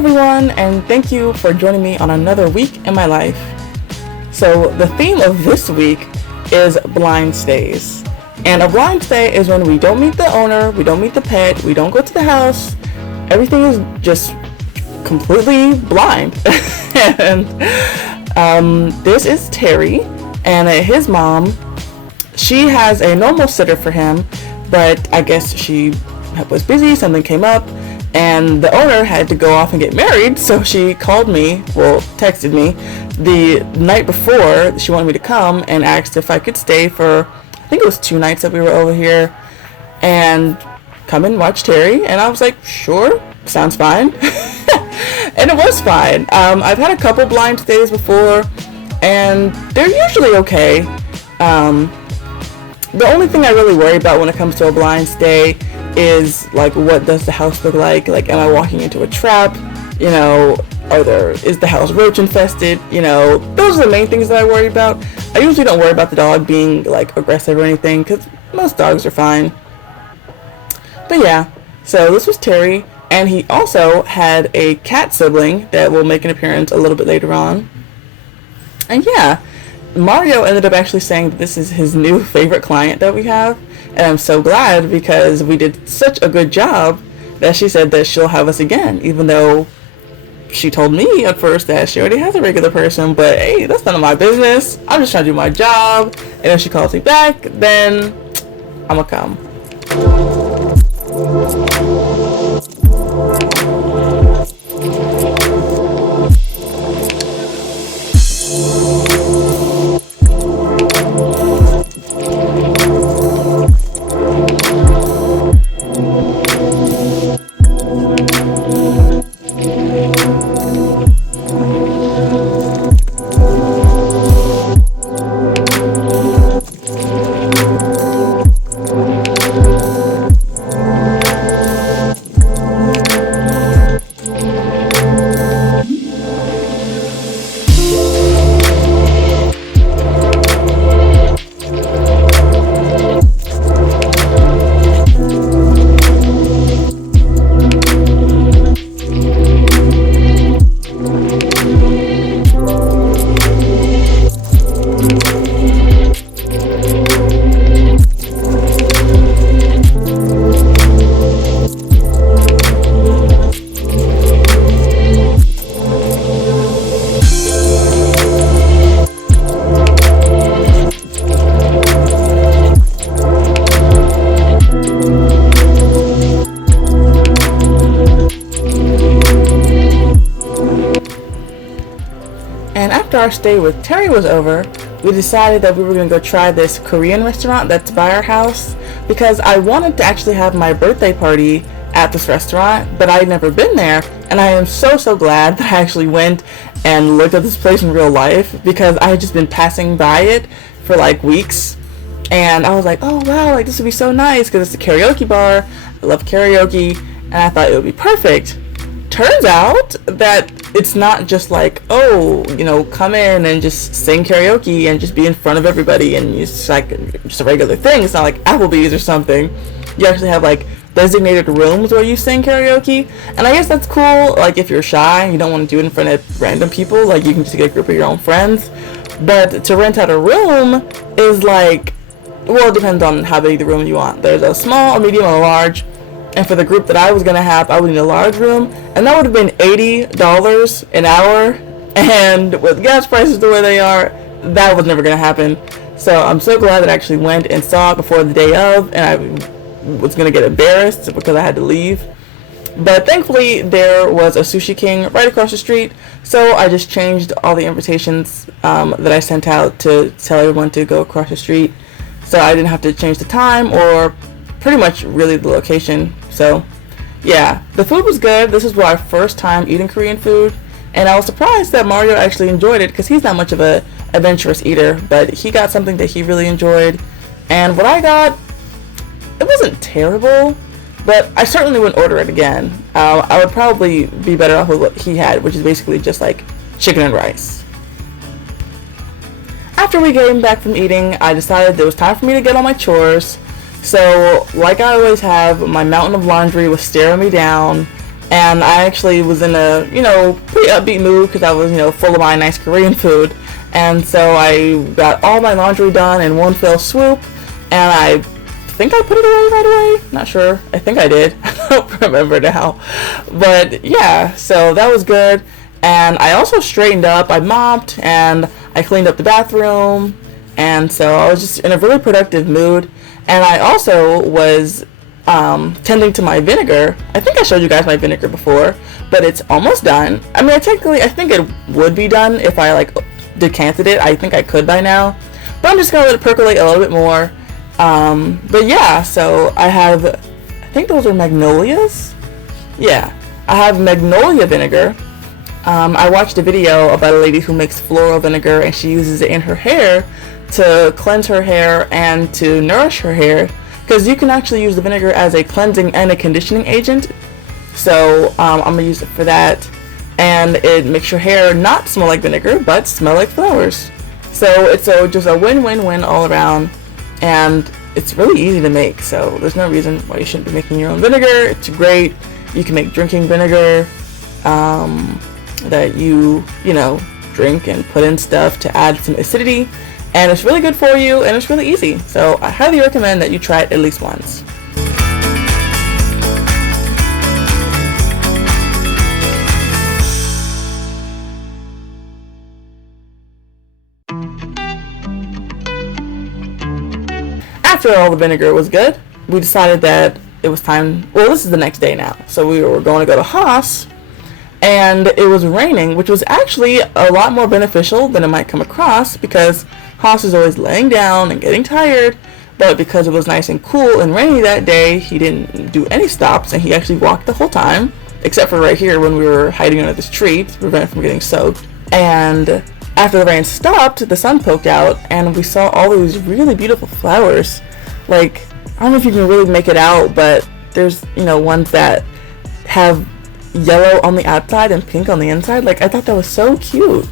everyone, and thank you for joining me on another week in my life. So the theme of this week is blind stays. And a blind stay is when we don't meet the owner, we don't meet the pet, we don't go to the house. Everything is just completely blind. And this is Terry, and his mom, she has a normal sitter for him, but I guess she was busy, something came up, and the owner had to go off and get married, so she called me, texted me, the night before she wanted me to come and asked if I could stay for, I think it was 2 nights that we were over here, and come and watch Terry, and I was like, sure, sounds fine. And it was fine. I've had a couple blind stays before, and they're usually okay. The only thing I really worry about when it comes to a blind stay is, like, what does the house look like? Like, am I walking into a trap? You know, is the house roach infested? You know, those are the main things that I worry about. I usually don't worry about the dog being, like, aggressive or anything, because most dogs are fine. But yeah, so this was Terry, and he also had a cat sibling that will make an appearance a little bit later on. And yeah, Mario ended up actually saying that this is his new favorite client that we have, and I'm so glad because we did such a good job that she said that she'll have us again, even though she told me at first that she already has a regular person, but hey, that's none of my business. I'm just trying to do my job, and if she calls me back, then I'ma come. After our stay with Terry was over, we decided that we were going to go try this Korean restaurant that's by our house, because I wanted to actually have my birthday party at this restaurant, but I had never been there, and I am so glad that I actually went and looked at this place in real life, because I had just been passing by it for like weeks, and I was like, oh wow, like this would be so nice, because it's a karaoke bar, I love karaoke, and I thought it would be perfect. Turns out that it's not just like, oh, you know, come in and just sing karaoke and just be in front of everybody and it's like just a regular thing. It's not like Applebee's or something. You actually have like designated rooms where you sing karaoke, and I guess that's cool. Like if you're shy and you don't want to do it in front of random people, like you can just get a group of your own friends. But to rent out a room is like, well, it depends on how big the room you want. There's a small, a medium, and a large. And for the group that I was going to have, I would need a large room. And that would have been $80 an hour. And with gas prices the way they are, that was never going to happen. So I'm so glad that I actually went and saw it before the day of. And I was going to get embarrassed because I had to leave. But thankfully, there was a Sushi King right across the street. So I just changed all the invitations that I sent out to tell everyone to go across the street. So I didn't have to change the time or pretty much really the location. So yeah, the food was good. This is our first time eating Korean food, and I was surprised that Mario actually enjoyed it because he's not much of a adventurous eater, but he got something that he really enjoyed. And what I got, it wasn't terrible, but I certainly wouldn't order it again. I would probably be better off with what he had, which is basically just like chicken and rice. After we came back from eating, I decided it was time for me to get on my chores. So, like I always have, my mountain of laundry was staring me down, And I actually was in a, pretty upbeat mood because I was, full of my nice Korean food. And so I got all my laundry done in one fell swoop, and I think I put it away right away. Not sure. I think I did. I don't remember now. But yeah, so that was good. And I also straightened up. I mopped and I cleaned up the bathroom. And so I was just in a really productive mood. And I also was tending to my vinegar. I think I showed you guys my vinegar before, but it's almost done. I mean, I think it would be done if I decanted it. I think I could by now, but I'm just gonna let it percolate a little bit more. But yeah, so I think those are magnolias. Yeah, I have magnolia vinegar. I watched a video about a lady who makes floral vinegar, and she uses it in her hair to cleanse her hair and to nourish her hair, because you can actually use the vinegar as a cleansing and a conditioning agent. So I'm gonna use it for that, and it makes your hair not smell like vinegar but smell like flowers. So it's just a win-win-win all around, and it's really easy to make, so there's no reason why you shouldn't be making your own vinegar. It's great. You can make drinking vinegar that you drink and put in stuff to add some acidity, and it's really good for you, and it's really easy. So I highly recommend that you try it at least once. After all the vinegar was good, we decided that it was time. Well, this is the next day now, so we were going to go to Haas, and it was raining, which was actually a lot more beneficial than it might come across, because Haas is always laying down and getting tired. But because it was nice and cool and rainy that day, he didn't do any stops, and he actually walked the whole time, except for right here when we were hiding under this tree to prevent it from getting soaked. And after the rain stopped, the sun poked out, and we saw all these really beautiful flowers. I don't know if you can really make it out, but there's, ones that have yellow on the outside and pink on the inside. I thought that was so cute.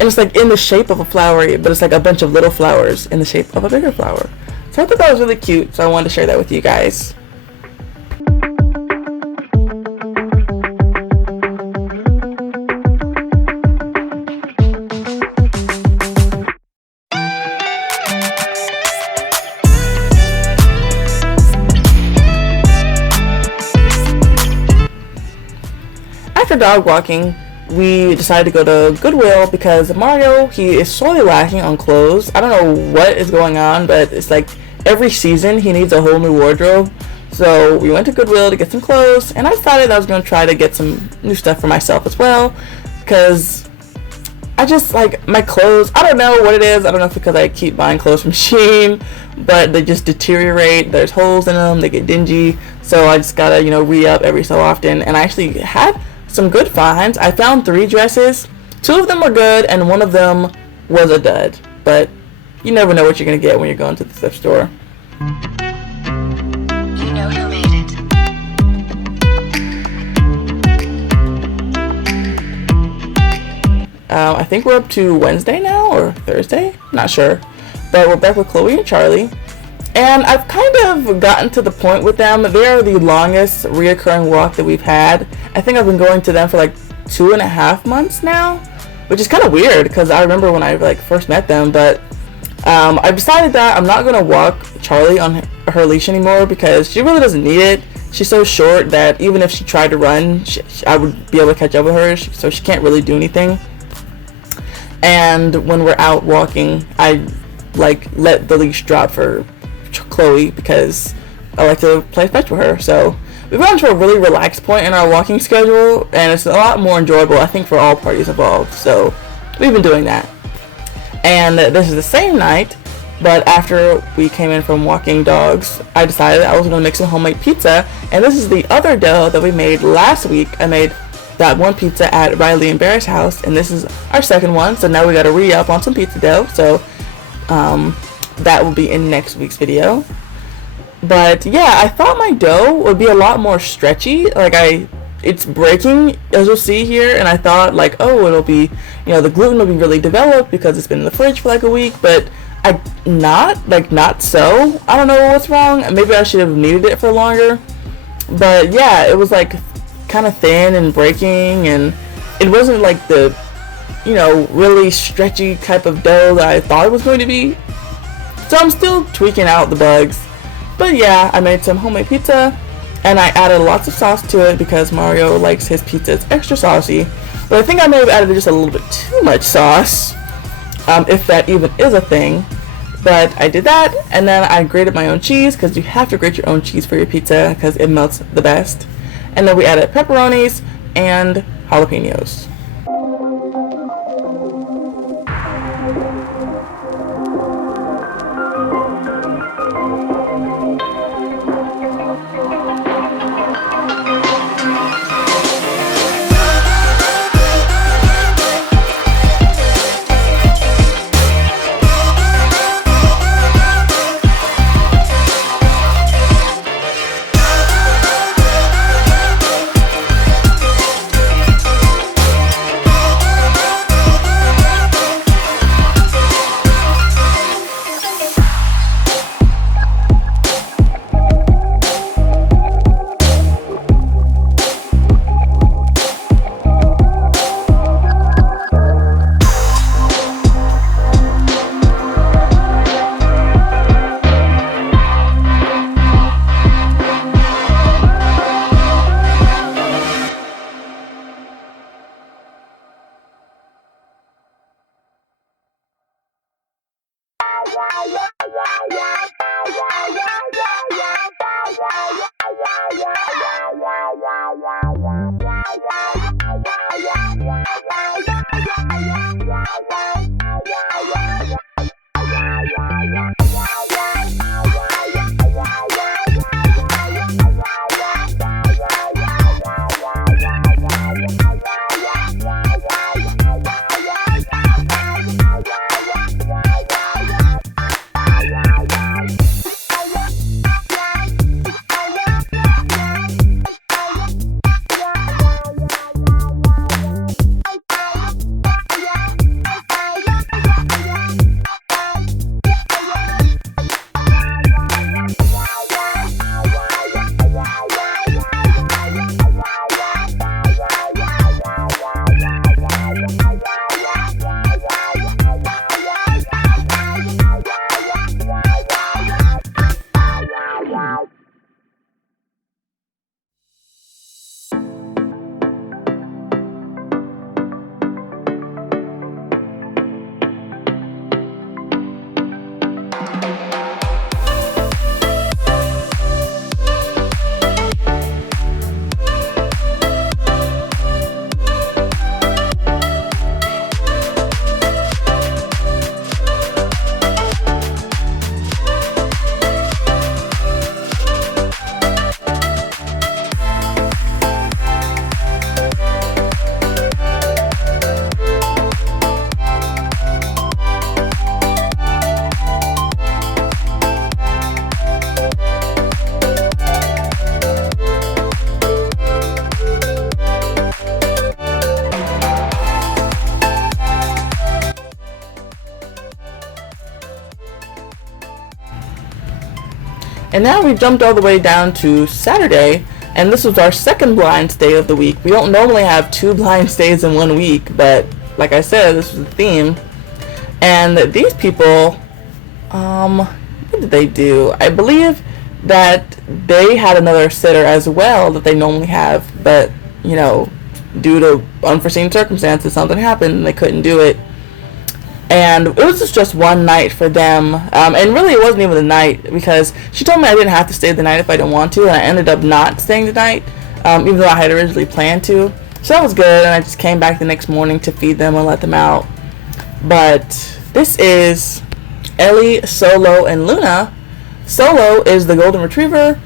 And it's in the shape of a flower, but it's a bunch of little flowers in the shape of a bigger flower. So I thought that was really cute, so I wanted to share that with you guys. After dog walking, we decided to go to Goodwill because Mario, he is sorely lacking on clothes. I don't know what is going on, but it's every season he needs a whole new wardrobe. So we went to Goodwill to get some clothes, and I decided I was going to try to get some new stuff for myself as well, because I just my clothes. I don't know what it is. I don't know if it's because I keep buying clothes from Shein, but they just deteriorate. There's holes in them. They get dingy. So I just gotta re-up every so often. And I actually had some good finds. I found 3 dresses. 2 of them were good, and 1 of them was a dud. But you never know what you're gonna get when you're going to the thrift store. You know who made it. I think we're up to Wednesday now, or Thursday? Not sure. But we're back with Chloe and Charlie. And I've kind of gotten to the point with them. They are the longest reoccurring walk that we've had. I think I've been going to them for 2.5 months now, which is kind of weird because I remember when I first met them. But I've decided that I'm not going to walk Charlie on her leash anymore because she really doesn't need it. She's so short that even if she tried to run, I would be able to catch up with her, so she can't really do anything. And when we're out walking, I let the leash drop for Chloe because I like to play fetch with her. So we've gotten to a really relaxed point in our walking schedule, and it's a lot more enjoyable, I think, for all parties involved. So we've been doing that. And this is the same night, but after we came in from walking dogs, I decided I was going to make some homemade pizza. And this is the other dough that we made last week. I made that one pizza at Riley and Bear's house, and this is our second one. So now we got to re-up on some pizza dough. So that will be in next week's video. But yeah, I thought my dough would be a lot more stretchy. It's breaking, as you'll see here, and I thought oh, it'll be, the gluten will be really developed because it's been in the fridge for a week, but not so. I don't know what's wrong. Maybe I should have kneaded it for longer. But yeah, it was kind of thin and breaking, and it wasn't like the, really stretchy type of dough that I thought it was going to be. So I'm still tweaking out the bugs. But yeah, I made some homemade pizza, and I added lots of sauce to it because Mario likes his pizzas extra saucy. But I think I may have added just a little bit too much sauce, if that even is a thing. But I did that, and then I grated my own cheese, because you have to grate your own cheese for your pizza because it melts the best. And then we added pepperonis and jalapenos. And now we've jumped all the way down to Saturday, and this was our second blind stay of the week. We don't normally have 2 blind stays in 1 week, but like I said, this was the theme. And these people, what did they do? I believe that they had another sitter as well that they normally have, but, due to unforeseen circumstances, something happened and they couldn't do it. And it was just one night for them, and really it wasn't even a night, because she told me I didn't have to stay the night if I didn't want to, and I ended up not staying the night, even though I had originally planned to. So that was good, and I just came back the next morning to feed them and let them out. But this is Ellie, Solo, and Luna. Solo is the golden retriever,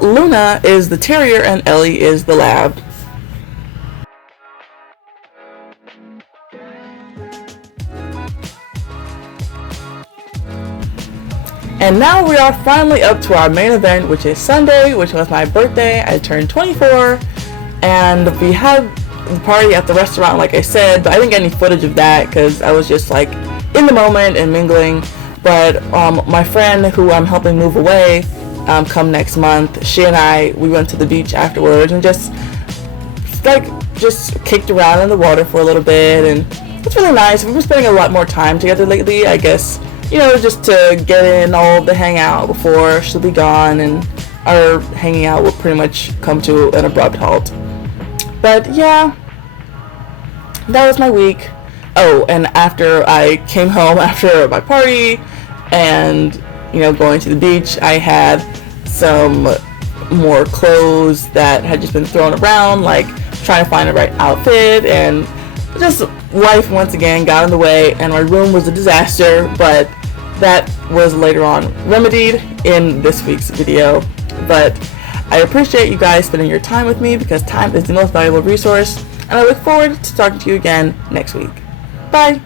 Luna is the terrier, and Ellie is the lab. And now we are finally up to our main event, which is Sunday, which was my birthday. I turned 24, and we had the party at the restaurant, like I said, but I didn't get any footage of that because I was just like in the moment and mingling. But my friend who I'm helping move away, come next month. She and we went to the beach afterwards and just kicked around in the water for a little bit, and it's really nice. We've been spending a lot more time together lately, I guess, just to get in all of the hangout before she'll be gone, and our hanging out will pretty much come to an abrupt halt. But yeah, that was my week. Oh, and after I came home after my party and going to the beach, I had some more clothes that had just been thrown around, like trying to find the right outfit, and just life once again got in the way, and my room was a disaster, but that was later on remedied in this week's video. But I appreciate you guys spending your time with me, because time is the most valuable resource, and I look forward to talking to you again next week. Bye!